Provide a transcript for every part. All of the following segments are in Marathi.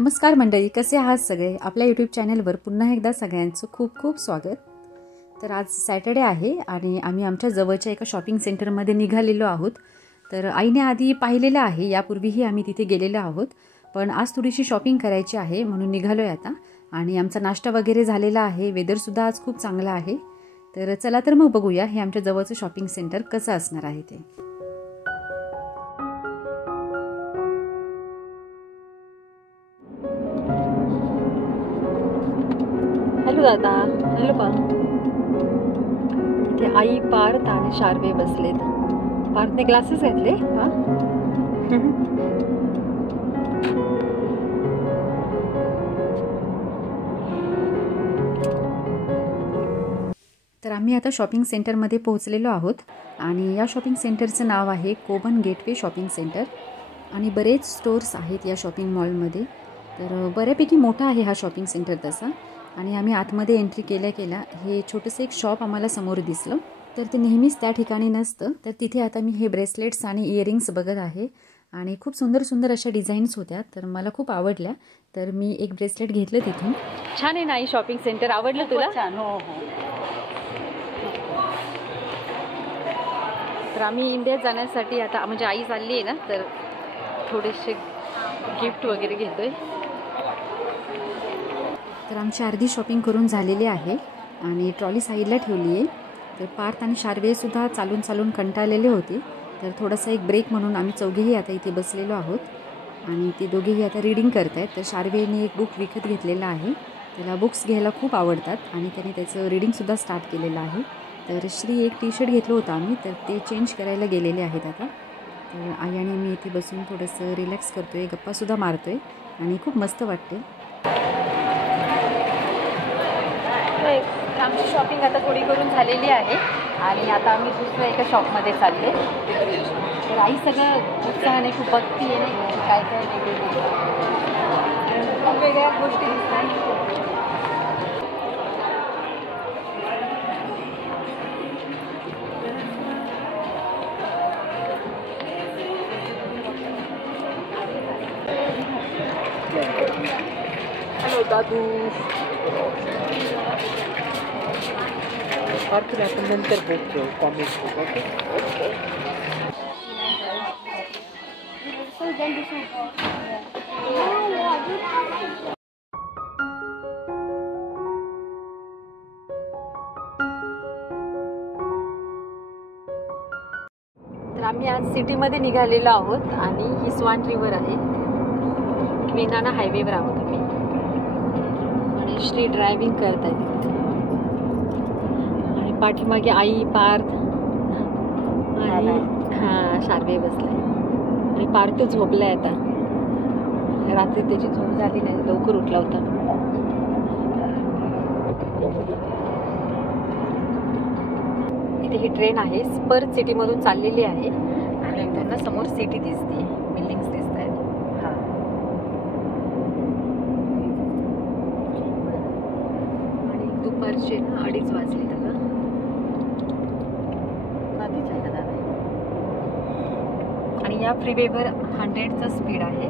नमस्कार मंडळी, कसे आहात सगळे? आपल्या यूट्यूब चॅनलवर पुन्हा एकदा सगळ्यांचं खूप खूप स्वागत. तर आज सॅटर्डे आहे आणि आम्ही आमच्या जवळच्या एका शॉपिंग सेंटरमध्ये निघालेलो आहोत. तर आईने आधी पाहिलेलं आहे, यापूर्वीही आम्ही तिथे गेलेलो आहोत, पण आज थोडीशी शॉपिंग करायची आहे म्हणून निघालो आहे आता. आणि आमचा नाश्ता वगैरे झालेला आहे, वेदरसुद्धा आज खूप चांगला आहे. तर चला तर मग बघूया हे आमच्या जवळचं शॉपिंग सेंटर कसं असणार आहे ते. हॅलो दादा. हॅलो पा. इथे आई, पार्थ आणि शार्वे बसलेत. पार्थने ग्लासेस घेतले का? तर आम्ही आता शॉपिंग सेंटरमध्ये पोहोचलेलो आहोत आणि या शॉपिंग सेंटरचं नाव आहे कोबन गेटवे शॉपिंग सेंटर. आणि बरेच स्टोर्स आहेत या शॉपिंग मॉलमध्ये. तर बऱ्यापैकी मोठा आहे हा शॉपिंग सेंटर तसा. आणि आम्ही आतमध्ये एंट्री केल्या हे छोटंसं एक शॉप आम्हाला समोर दिसलं. तर ते नेहमीच त्या ठिकाणी नसतं, तर तिथे आता मी हे ब्रेसलेट्स आणि इयरिंग्स बघत आहे आणि खूप सुंदर सुंदर अशा डिझाईन्स होत्या, तर मला खूप आवडल्या. तर मी एक ब्रेसलेट घेतलं तिथून. छान आहे ना ही शॉपिंग सेंटर? आवडलं तुला? छान. हो. तर आम्ही इंडियात जाण्यासाठी आता म्हणजे आई चालली आहे ना, तर थोडेसे गिफ्ट वगैरे घेतोय. तर आमची अर्धी शॉपिंग करून झालेली आहे आणि ट्रॉली साईडला ठेवली आहे. तर पार्थ आणि शार्वेसुद्धा चालून चालून कंटाळलेले होते, तर थोडासा एक ब्रेक म्हणून आम्ही चौघेही आता इथे बसलेलो आहोत आणि ते दोघेही आता रीडिंग करत आहेत. तर शार्वेने एक बुक विकत घेतलेला आहे, त्याला बुक्स घ्यायला खूप आवडतात आणि त्याने त्याचं रीडिंगसुद्धा स्टार्ट केलेलं आहे. तर श्री एक टी शर्ट घेतलं होतं आम्ही, तर ते चेंज करायला गेलेले आहेत आता. तर आई आणि मी इथे बसून थोडंसं रिलॅक्स करतो आहे, गप्पासुद्धा मारतो आहे आणि खूप मस्त वाटते. आमची शॉपिंग आता थोडी करून झालेली आहे आणि आता आम्ही दुसऱ्या एका शॉपमध्ये चाललो आहे. तर आई सगळं उत्साहाने खूप बघती आहे काय काय वेगवेगळं, कारण खूप वेगळ्या गोष्टी दिसतात. हॅलो दादू. पार्थला आपण नंतर पोहोचतो कॉमिक्स. तर आम्ही आज सिटीमध्ये निघालेलो आहोत आणि ही स्वान रिव्हर आहे. मेनाना हायवेवर आहोत आम्ही आणि श्री ड्रायव्हिंग करत आहे आणि पाठीमागे आई, पार्थ आणि शार्वे बसले आणि पार्थ झोपलाय आता. रात्री त्याची झोप झाली नाही, लवकर उठला होता. इथे ही ट्रेन आहे, स्पर्ट सिटीमधून चाललेली आहे आणि त्यांना समोर सिटी दिसते, बिल्डिंग्स दिसत आहेत. आणि दुपारचे 2:30 वाजले दादा. नदीच आहे दादा आणि या फ्रीवेवर 100चा स्पीड आहे.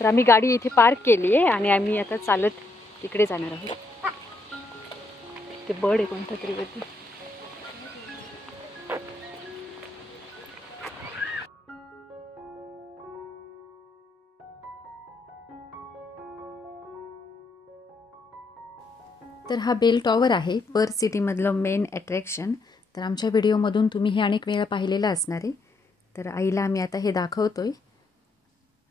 तर आम्ही गाडी इथे पार्क केली आहे आणि आम्ही आता चालत तिकडे जाणार आहोत. ते बर्ड आहे कोणता तरी वरती. तर हा बेल टॉवर आहे पर्थ सिटीमधलं मेन अट्रॅक्शन. तर आमच्या व्हिडिओमधून तुम्ही हे अनेक वेळा पाहिलेलं असणार आहे. तर आईला आम्ही आता हे दाखवतोय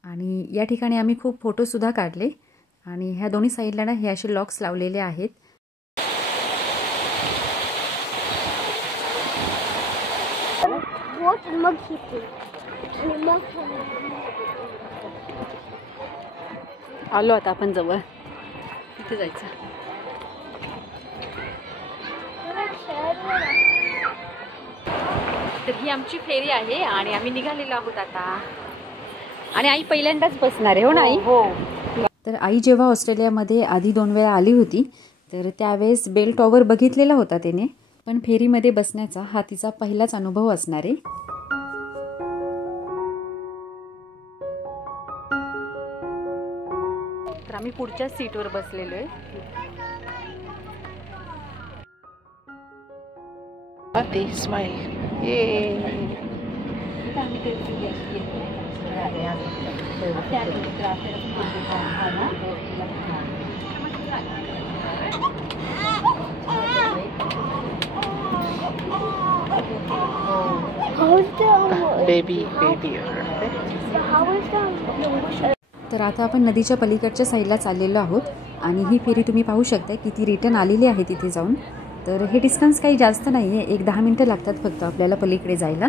आणि या ठिकाणी आम्ही खूप फोटोसुद्धा काढले आणि ह्या दोन्ही साईडला ना हे असे लॉक्स लावलेले आहेत. आलो आता आपण जवळ. तिथे जायचं. तर ही आमची फेरी आहे आणि आम्ही निघालेलो आहोत आता. आणि आई पहिल्यांदाच बसणार आहे, हो ना आई? हो. तर आई जेव्हा ऑस्ट्रेलियामध्ये आधी 2 वेळा आली होती तर त्यावेळेस बेल टॉवर बघितलेला होता तिने, पण फेरीमध्ये बसण्याचा हा तिचा पहिलाच अनुभव असणार आहे. तर आम्ही पुढच्या सीटवर बसलेलो आहे. They smile. Yay. Baby. तर आता आपण नदीच्या पलीकडच्या साईडला चाललेलो आहोत आणि ही फेरी तुम्ही पाहू शकता की ती रिटर्न आलेली आहे तिथे जाऊन. तर हे डिस्टन्स काही जास्त नाही आहे, 1-10 मिनटं लागतात फक्त आपल्याला पलीकडे जायला.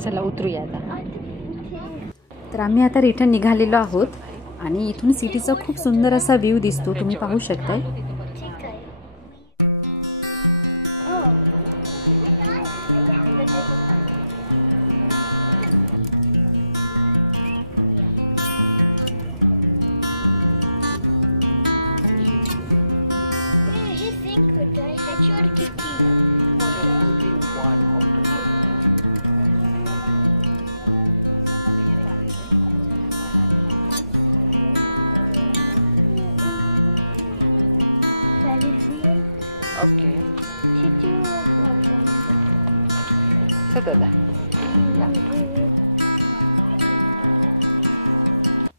चला उतरूया आता. तर आम्ही आता रिटर्न निघालेलो आहोत आणि इथून सिटीचा खूप सुंदर असा व्ह्यू दिसतो, तुम्ही पाहू शकताय.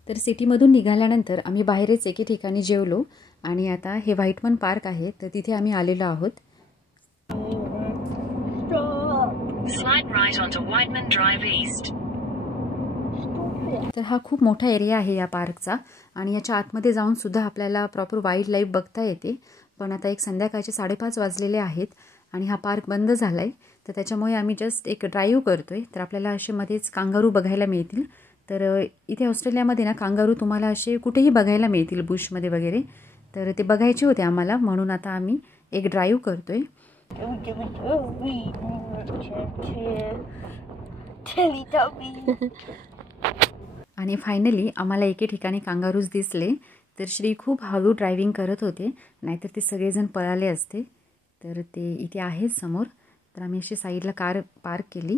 तर सिटीमधून निघाल्यानंतर आम्ही बाहेरच एके ठिकाणी जेवलो आणि आता हे व्हाईटमन पार्क आहे तर तिथे आम्ही आलेलो आहोत. तर हा खूप मोठा एरिया आहे या पार्कचा आणि याच्या आतमध्ये जाऊन सुद्धा आपल्याला प्रॉपर वाईल्ड लाईफ बघता येते. पण आता एक संध्याकाळचे 5:30 वाजलेले आहेत आणि हा पार्क बंद झाला आहे, तर त्याच्यामुळे आम्ही जस्ट एक ड्राईव्ह करतोय. तर आपल्याला असे मध्येच कांगारू बघायला मिळतील. तर इथे ऑस्ट्रेलियामध्ये ना कांगारू तुम्हाला असे कुठेही बघायला मिळतील, बुशमध्ये वगैरे. तर ते बघायचे होते आम्हाला, म्हणून आता आम्ही एक ड्राईव्ह करतोय. आणि फायनली आम्हाला एके ठिकाणी कांगारूज दिसले. तर श्री खूप हळू ड्रायव्हिंग करत होते, नाहीतर ते सगळेजण पळाले असते. तर ते इथे आहेत समोर. तर आम्ही अशी साईडला कार पार्क केली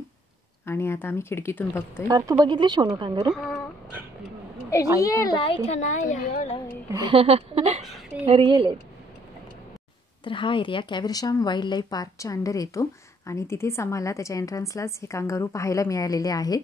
आणि आता आम्ही खिडकीतून बघतोय. तू बघितली सोनू कांगारू? रिअल आहे. तर हा एरिया कॅव्हरशाम वाईल्ड लाईफ पार्कच्या अंडर येतो आणि तिथेच आम्हाला त्याच्या एंट्रन्सलाच हे कांगारू पाहायला मिळालेले आहेत.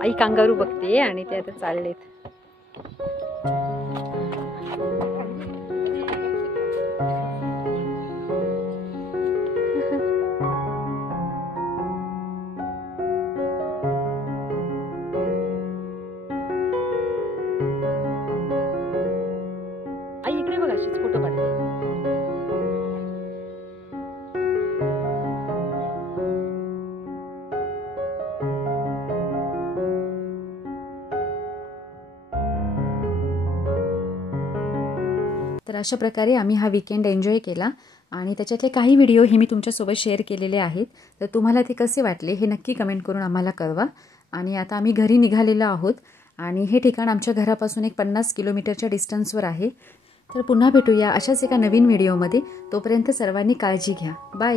आई कांगारू बघते आणि ते आता चाललेत. आई इकडे बघ, अशीच फोटो काढते. तर अशा प्रकारे आम्ही हा वीकेंड एन्जॉय केला आणि त्याच्यातले काही व्हिडिओ हे मी तुमच्यासोबत शेअर केलेले आहेत. तर तुम्हाला ते कसे वाटले हे नक्की कमेंट करून आम्हाला कळवा. आणि आता आम्ही घरी निघालेलो आहोत आणि हे ठिकाण आमच्या घरापासून एक 50 किलोमीटरच्या डिस्टन्सवर आहे. तर पुन्हा भेटूया अशाच एका नवीन व्हिडिओमध्ये. तोपर्यंत सर्वांनी काळजी घ्या. बाय.